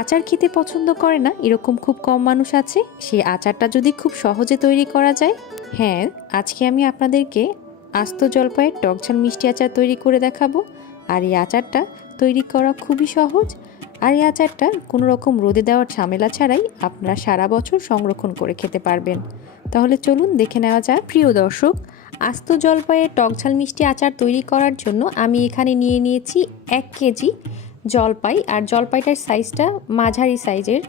আচার খেতে পছন্দ করে না এরকম খুব কম মানুষ আছে। সেই আচারটা যদি খুব সহজে তৈরি করা যায়। হ্যাঁ, আজকে আমি আপনাদেরকে আস্ত জলপাইয়ের টকঝাল মিষ্টি আচার তৈরি করে দেখাবো। আর এই আচারটা তৈরি করা খুবই সহজ। আর এই আচারটা কোনো রকম রোদে দেওয়ার ঝামেলা ছাড়াই আপনারা সারা বছর সংরক্ষণ করে খেতে পারবেন। তাহলে চলুন দেখে নেওয়া যাক। প্রিয় দর্শক, আস্ত জলপাইয়ের টকঝাল মিষ্টি আচার তৈরি করার জন্য আমি এখানে নিয়ে নিয়েছি 1 কেজি জলপাই। আর জলপাইটার সাইজটা মাঝারি সাইজের।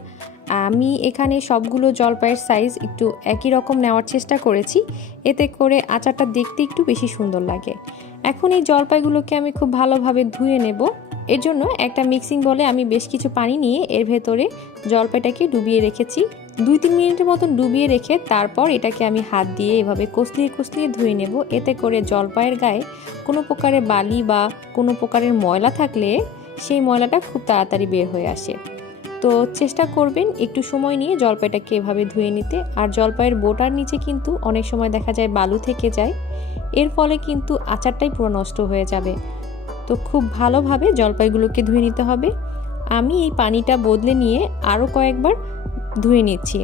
আমি এখানে সবগুলো জলপাইয়ের সাইজ একটু একই রকম নেওয়ার চেষ্টা করেছি, এতে করে আচারটা দেখতে একটু বেশি সুন্দর লাগে। এখন এই জলপাইগুলোকে আমি খুব ভালোভাবে ধুয়ে নেব। এর জন্য একটা মিক্সিং বলে আমি বেশ কিছু পানি নিয়ে এর ভেতরে জলপাইটাকে ডুবিয়ে রেখেছি। 2-3 মিনিটের মতন ডুবিয়ে রেখে তারপর এটাকে আমি হাত দিয়ে এভাবে কষলিয়ে ধুয়ে নেব। এতে করে জলপাইয়ের গায়ে কোনো প্রকারের বালি বা কোনো প্রকারের ময়লা থাকলে সেই ময়লাটা খুব তাড়াতাড়ি বের হয়ে আসে। তো চেষ্টা করবেন একটু সময় নিয়ে জলপাইটাকে এভাবে ধুয়ে নিতে। আর জলপাইয়ের বোটার নিচে কিন্তু অনেক সময় দেখা যায় বালু থেকে যায়, এর ফলে কিন্তু আচারটাই পুরো নষ্ট হয়ে যাবে। তো খুব ভালোভাবে জলপাইগুলোকে ধুয়ে নিতে হবে। আমি এই পানিটা বদলে নিয়ে আরও কয়েকবার ধুয়ে নিচ্ছি।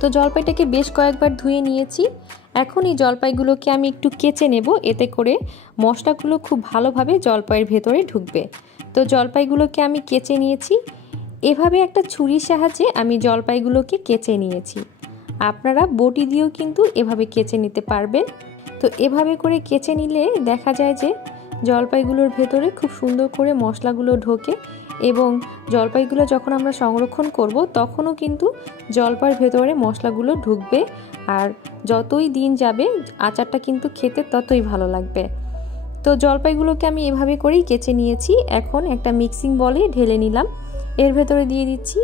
তো জলপাইটাকে বেশ কয়েকবার ধুয়ে নিয়েছি। এখন এই জলপাইগুলোকে আমি একটু কেচে নেব, এতে করে মশলাগুলো খুব ভালোভাবে জলপাইয়ের ভেতরে ঢুকবে। তো জলপাইগুলোকে আমি কেচে নিয়েছি। এভাবে একটা ছুরির সাহায্যে আমি জলপাইগুলোকে কেচে নিয়েছি। আপনারা বটি দিয়েও কিন্তু এভাবে কেচে নিতে পারবেন। তো এভাবে করে কেচে নিলে দেখা যায় যে জলপাইগুলোর ভেতরে খুব সুন্দর করে মশলাগুলো ঢোকে এবং জলপাইগুলো যখন আমরা সংরক্ষণ করব তখনও কিন্তু জলপাইয়ের ভেতরে মশলাগুলো ঢুকবে। আর যতই দিন যাবে আচারটা কিন্তু খেতে ততই ভালো লাগবে। তো জলপাইগুলোকে আমি এভাবে করেই কেচে নিয়েছি। এখন একটা মিক্সিং বলে ঢেলে নিলাম। এর ভেতরে দিয়ে দিচ্ছি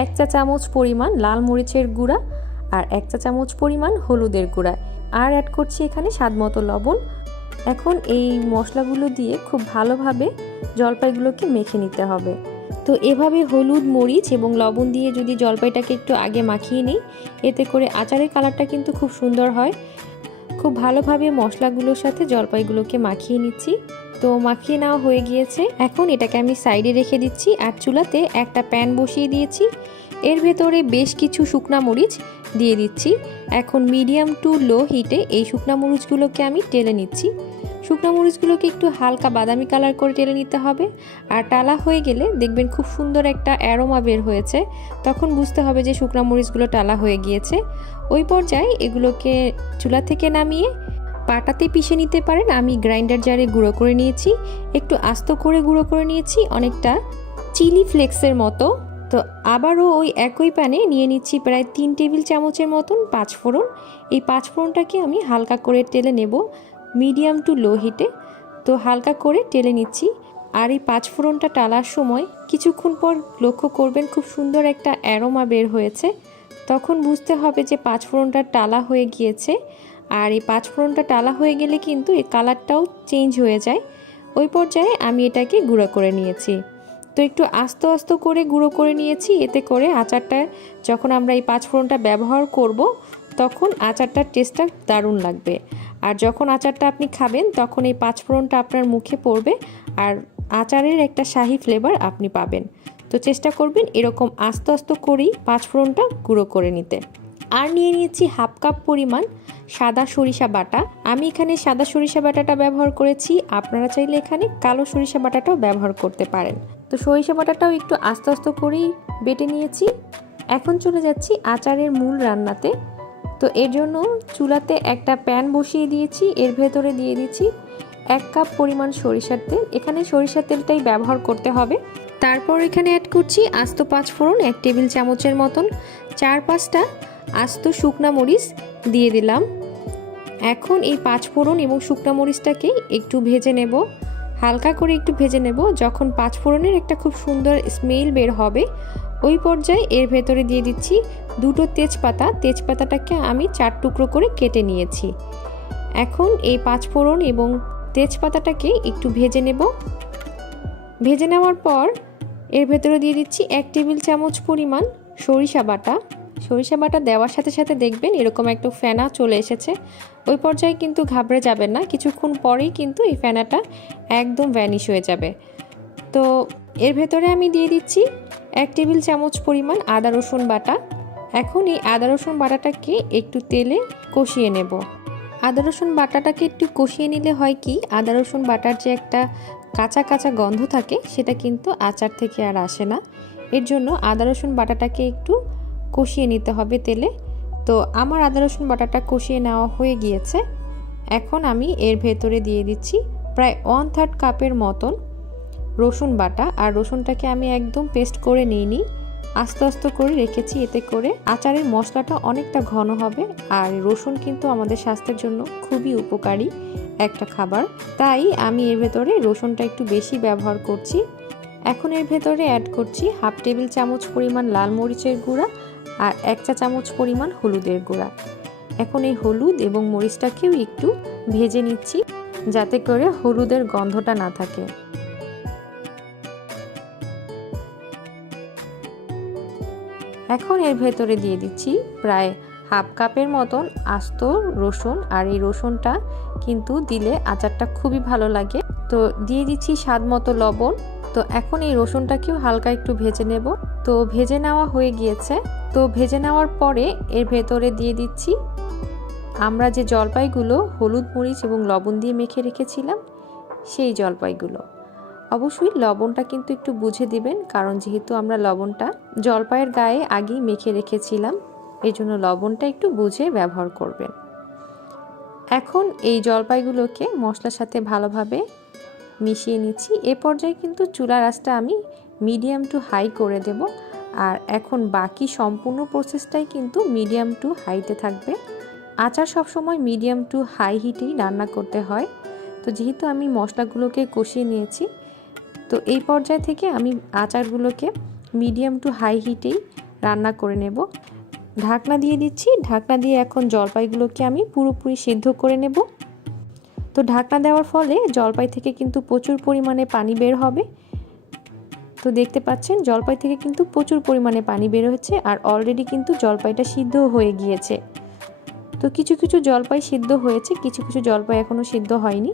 1 চা চামচ পরিমাণ লাল মরিচের গুঁড়া আর 1 চা চামচ পরিমাণ হলুদের গুঁড়া, আর অ্যাড করছি এখানে স্বাদমতো লবণ। এখন এই মশলাগুলো দিয়ে খুব ভালোভাবে জলপাইগুলোকে মেখে নিতে হবে। তো এভাবে হলুদ, মরিচ এবং লবণ দিয়ে যদি জলপাইটাকে একটু আগে মাখিয়ে নিই, এতে করে আচারের কালারটা কিন্তু খুব সুন্দর হয়। খুব ভালোভাবে মশলাগুলোর সাথে জলপাইগুলোকে মাখিয়ে নিচ্ছি। তো মাখিয়ে নেওয়া হয়ে গিয়েছে। এখন এটাকে আমি সাইডে রেখে দিচ্ছি। আর চুলাতে একটা প্যান বসিয়ে দিয়েছি। এর ভেতরে বেশ কিছু শুকনা মরিচ দিয়ে দিচ্ছি। এখন মিডিয়াম টু লো হিটে এই শুকনা মরিচগুলোকে আমি টেলে নিচ্ছি। শুকনো মরিচগুলোকে একটু হালকা বাদামি কালার করে টেলে নিতে হবে। আর টালা হয়ে গেলে দেখবেন খুব সুন্দর একটা অ্যারোমা বের হয়েছে, তখন বুঝতে হবে যে শুকনো মরিচগুলো টালা হয়ে গিয়েছে। ওই পর্যায়ে এগুলোকে চুলা থেকে নামিয়ে পাটাতে পিষে নিতে পারেন। আমি গ্রাইন্ডার জারে গুঁড়ো করে নিয়েছি, একটু আস্ত করে গুঁড়ো করে নিয়েছি, অনেকটা চিলি ফ্লেক্সের মতো। তো আবারও ওই একই প্যানে নিয়ে নিচ্ছি প্রায় 3 টেবিল চামচের মতন পাঁচফোড়ন। এই পাঁচফোড়নটাকে আমি হালকা করে টেলে নেব মিডিয়াম টু লো হিটে। তো হালকা করে টেলে নিচ্ছি। আর এই পাঁচফোড়নটা টালার সময় কিছুক্ষণ পর লক্ষ্য করবেন খুব সুন্দর একটা অ্যারোমা বের হয়েছে, তখন বুঝতে হবে যে পাঁচফোড়নটা টালা হয়ে গিয়েছে। আর এই পাঁচফোড়নটা টালা হয়ে গেলে কিন্তু এর কালারটাও চেঞ্জ হয়ে যায়। ওই পর্যায়ে আমি এটাকে গুঁড়ো করে নিয়েছি। তো একটু আস্ত করে গুঁড়ো করে নিয়েছি, এতে করে আচারটা যখন আমরা এই পাঁচফোড়নটা ব্যবহার করব তখন আচারটার টেস্টটা দারুণ লাগবে। আর যখন আচারটা আপনি খাবেন তখন এই পাঁচফোড়নটা আপনার মুখে পড়বে আর আচারের একটা শাহি ফ্লেভার আপনি পাবেন। তো চেষ্টা করবেন এরকম আস্ত করেই পাঁচফোড়নটা গুঁড়ো করে নিতে। আর নিয়ে নিয়েছি হাফ কাপ পরিমাণ সাদা সরিষা বাটা। আমি এখানে সাদা সরিষা বাটাটা ব্যবহার করেছি, আপনারা চাইলে এখানে কালো সরিষা বাটাটাও ব্যবহার করতে পারেন। তো সরিষা বাটাটাও একটু আস্তে করেই বেটে নিয়েছি। এখন চলে যাচ্ছি আচারের মূল রান্নাতে। তো এর জন্য চুলাতে একটা প্যান বসিয়ে দিয়েছি। এর ভেতরে দিয়ে দিচ্ছি 1 কাপ পরিমাণ সরিষার তেল। এখানে সরিষার তেলটাই ব্যবহার করতে হবে। তারপর এখানে অ্যাড করছি আস্ত পাঁচফোড়ন 1 টেবিল চামচের মতন, 4-5টা আস্ত শুকনা মরিচ দিয়ে দিলাম। এখন এই পাঁচফোড়ন এবং শুকনা মরিচটাকে একটু ভেজে নেব, হালকা করে একটু ভেজে নেব। যখন পাঁচফোড়নের একটা খুব সুন্দর স্মেল বের হবে ওই পর্যায়ে এর ভেতরে দিয়ে দিচ্ছি 2টো তেজপাতা। তেজপাতাটাকে আমি 4 টুকরো করে কেটে নিয়েছি। এখন এই পাঁচফোড়ন এবং তেজপাতাটাকে একটু ভেজে নেব। ভেজে নেওয়ার পর এর ভেতরে দিয়ে দিচ্ছি 1 টেবিল চামচ পরিমাণ সরিষা বাটা। সরিষা বাটা দেওয়ার সাথে সাথে দেখবেন এরকম একটা ফেনা চলে এসেছে। ওই পর্যায়ে কিন্তু ঘাবড়ে যাবেন না, কিছুক্ষণ পরেই কিন্তু এই ফেনাটা একদম ভ্যানিশ হয়ে যাবে। তো এর ভেতরে আমি দিয়ে দিচ্ছি 1 টেবিল চামচ পরিমাণ আদা রসুন বাটা। এখন এই আদা রসুন বাটাটাকে একটু তেলে কষিয়ে নেব। আদা রসুন বাটাটাকে একটু কষিয়ে নিলে হয় কি, আদা রসুন বাটার যে একটা কাঁচা কাঁচা গন্ধ থাকে সেটা কিন্তু আচার থেকে আর আসে না। এর জন্য আদা রসুন বাটাটাকে একটু কষিয়ে নিতে হবে তেলে। তো আমার আদা রসুন বাটাটা কষিয়ে নেওয়া হয়ে গিয়েছে। এখন আমি এর ভেতরে দিয়ে দিচ্ছি প্রায় 1/3 কাপের মতন রসুন বাটা। আর রসুনটাকে আমি একদম পেস্ট করে নিইনি, আস্তে আস্তে করে রেখেছি, এতে করে আচারের মশলাটা অনেকটা ঘন হবে। আর রসুন কিন্তু আমাদের স্বাস্থ্যের জন্য খুবই উপকারী একটা খাবার, তাই আমি এর ভেতরে রসুনটা একটু বেশি ব্যবহার করছি। এখন এর ভেতরে অ্যাড করছি 1/2 টেবিল চামচ পরিমাণ লাল মরিচের গুঁড়া আর 1 চা চামচ পরিমাণ হলুদের গুঁড়া। এখন এই হলুদ এবং মরিচটাকেও একটু ভেজে নিচ্ছি, যাতে করে হলুদের গন্ধটা না থাকে। এখন এর ভেতরে দিয়ে দিচ্ছি প্রায় 1/2 কাপের মতন আস্ত রসুন। আর এই রসুনটা কিন্তু দিলে আচারটা খুবই ভালো লাগে। তো দিয়ে দিচ্ছি স্বাদ মতো লবণ। তো এখন এই রসুনটাকেও হালকা একটু ভেজে নেব। তো ভেজে নেওয়া হয়ে গিয়েছে। তো ভেজে নেওয়ার পরে এর ভেতরে দিয়ে দিচ্ছি আমরা যে জলপাইগুলো হলুদ মরিচ এবং লবণ দিয়ে মেখে রেখেছিলাম সেই জলপাইগুলো। অবশ্যই লবণটা কিন্তু একটু বুঝে দিবেন, কারণ যেহেতু আমরা লবণটা জলপাইয়ের গায়ে আগেই মেখে রেখেছিলাম, এই জন্য লবণটা একটু বুঝে ব্যবহার করবেন। এখন এই জলপাইগুলোকে মশলার সাথে ভালোভাবে মিশিয়ে নিচ্ছি। এ পর্যায়ে কিন্তু চুলার আঁচটা আমি মিডিয়াম টু হাই করে দেব। আর এখন বাকি সম্পূর্ণ প্রসেসটাই কিন্তু মিডিয়াম টু হাইতে থাকবে। আচার সবসময় মিডিয়াম টু হাই হিটেই রান্না করতে হয়। তো যেহেতু আমি মশলাগুলোকে কষিয়ে নিয়েছি, তো এই পর্যায় থেকে আমি আচারগুলোকে মিডিয়াম টু হাই হিটেই রান্না করে নেব। ঢাকনা দিয়ে দিচ্ছি। ঢাকনা দিয়ে এখন জলপাইগুলোকে আমি পুরোপুরি সিদ্ধ করে নেব। তো ঢাকনা দেওয়ার ফলে জলপাই থেকে কিন্তু প্রচুর পরিমাণে পানি বের হবে। তো দেখতে পাচ্ছেন জলপাই থেকে কিন্তু প্রচুর পরিমাণে পানি বের হচ্ছে, আর অলরেডি কিন্তু জলপাইটা সিদ্ধ হয়ে গিয়েছে। তো কিছু কিছু জলপাই সিদ্ধ হয়েছে, কিছু কিছু জলপাই এখনও সিদ্ধ হয়নি।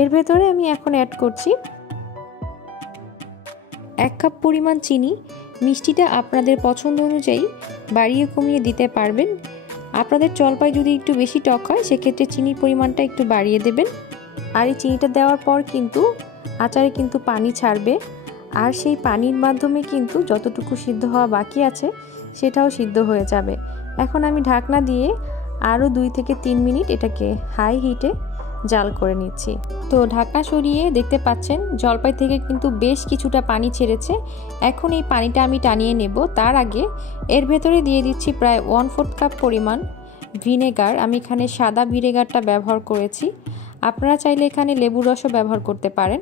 এর ভেতরে আমি এখন অ্যাড করছি 1 কাপ পরিমাণ চিনি। মিষ্টিটা আপনাদের পছন্দ অনুযায়ী বাড়িয়ে কমিয়ে দিতে পারবেন। আপনাদের জলপাই যদি একটু বেশি টক হয় সেক্ষেত্রে চিনির পরিমাণটা একটু বাড়িয়ে দেবেন। আর এই চিনিটা দেওয়ার পর কিন্তু আচারে কিন্তু পানি ছাড়বে, আর সেই পানির মাধ্যমে কিন্তু যতটুকু সিদ্ধ হওয়া বাকি আছে সেটাও সিদ্ধ হয়ে যাবে। এখন আমি ঢাকনা দিয়ে আরও 2 থেকে 3 মিনিট এটাকে হাই হিটে জাল করে নিচ্ছি। তো ঢাকনা সরিয়ে দেখতে পাচ্ছেন জলপাই থেকে কিন্তু বেশ কিছুটা পানি ছেড়েছে। এখন এই পানিটা আমি টানিয়ে নেব। তার আগে এর ভেতরে দিয়ে দিচ্ছি প্রায় 1/4 কাপ পরিমাণ ভিনেগার। আমি এখানে সাদা ভিনেগারটা ব্যবহার করেছি, আপনারা চাইলে এখানে লেবুর রসও ব্যবহার করতে পারেন।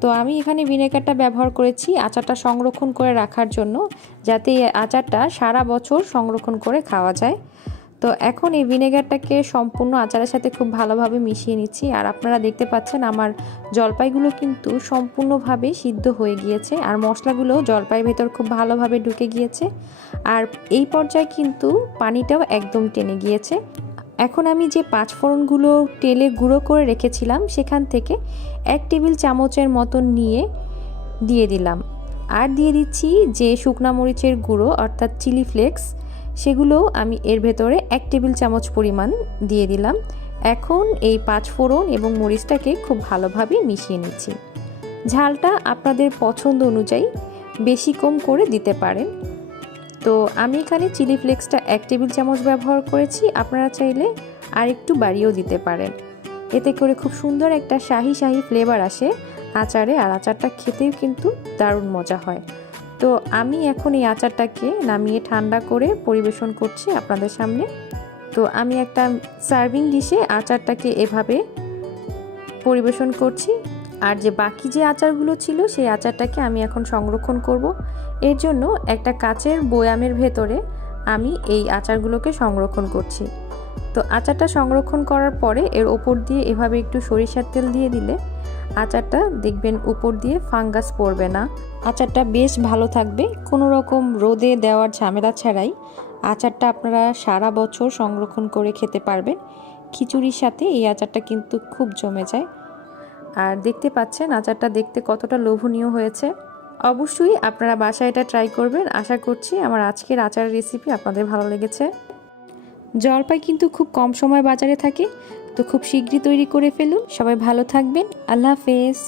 তো আমি এখানে ভিনেগারটা ব্যবহার করেছি আচারটা সংরক্ষণ করে রাখার জন্য, যাতে এই আচারটা সারা বছর সংরক্ষণ করে খাওয়া যায়। তো এখন এই ভিনেগারটাকে সম্পূর্ণ আচারের সাথে খুব ভালোভাবে মিশিয়ে নিচ্ছি। আর আপনারা দেখতে পাচ্ছেন আমার জলপাইগুলো কিন্তু সম্পূর্ণভাবে সিদ্ধ হয়ে গিয়েছে, আর মশলাগুলো জলপাইয়ের ভেতর খুব ভালোভাবে ঢুকে গিয়েছে। আর এই পর্যায়ে কিন্তু পানিটাও একদম টেনে গিয়েছে। এখন আমি যে 5 ফোড়নগুলো তেলে গুঁড়ো করে রেখেছিলাম সেখান থেকে 1 টেবিল চামচের মতন নিয়ে দিয়ে দিলাম। আর দিয়ে দিচ্ছি যে শুকনা মরিচের গুঁড়ো অর্থাৎ চিলি ফ্লেক্স, সেগুলোও আমি এর ভেতরে 1 টেবিল চামচ পরিমাণ দিয়ে দিলাম। এখন এই 5 ফোড়ন এবং মরিচটাকে খুব ভালোভাবে মিশিয়ে নিচ্ছি। ঝালটা আপনাদের পছন্দ অনুযায়ী বেশি কম করে দিতে পারেন। তো আমি এখানে চিলি ফ্লেক্সটা 1 টেবিল চামচ ব্যবহার করেছি, আপনারা চাইলে আর একটু বাড়িয়েও দিতে পারেন। এতে করে খুব সুন্দর একটা শাহি শাহি ফ্লেভার আসে আচারে, আর আচারটা খেতেও কিন্তু দারুণ মজা হয়। তো আমি এখন এই আচারটাকে নামিয়ে ঠান্ডা করে পরিবেশন করছি আপনাদের সামনে। তো আমি একটা সার্ভিং ডিশে আচারটাকে এভাবে পরিবেশন করছি। আর যে বাকি যে আচারগুলো ছিল সেই আচারটাকে আমি এখন সংরক্ষণ করব। এর জন্য একটা কাচের বয়ামের ভেতরে আমি এই আচারগুলোকে সংরক্ষণ করছি। তো আচারটা সংরক্ষণ করার পরে এর ওপর দিয়ে এভাবে একটু সরিষার তেল দিয়ে দিলে আচারটা দেখবেন উপর দিয়ে ফাঙ্গাস পড়বে না, আচারটা বেশ ভালো থাকবে। কোনো রকম রোদে দেওয়ার ঝামেলা ছাড়াই আচারটা আপনারা সারা বছর সংরক্ষণ করে খেতে পারবেন। খিচুড়ির সাথে এই আচারটা কিন্তু খুব জমে যায়। আর দেখতে পাচ্ছেন আচারটা দেখতে কতটা লোভনীয় হয়েছে। অবশ্যই আপনারা বাসায় এটা ট্রাই করবেন। আশা করছি আমার আজকের আচারের রেসিপি আপনাদের ভালো লেগেছে। জলপাই কিন্তু খুব কম সময় বাজারে থাকে, তো খুব শীঘ্রই তৈরি করে ফেলুন। সবাই ভালো থাকবেন। আল্লাহ হাফেজ।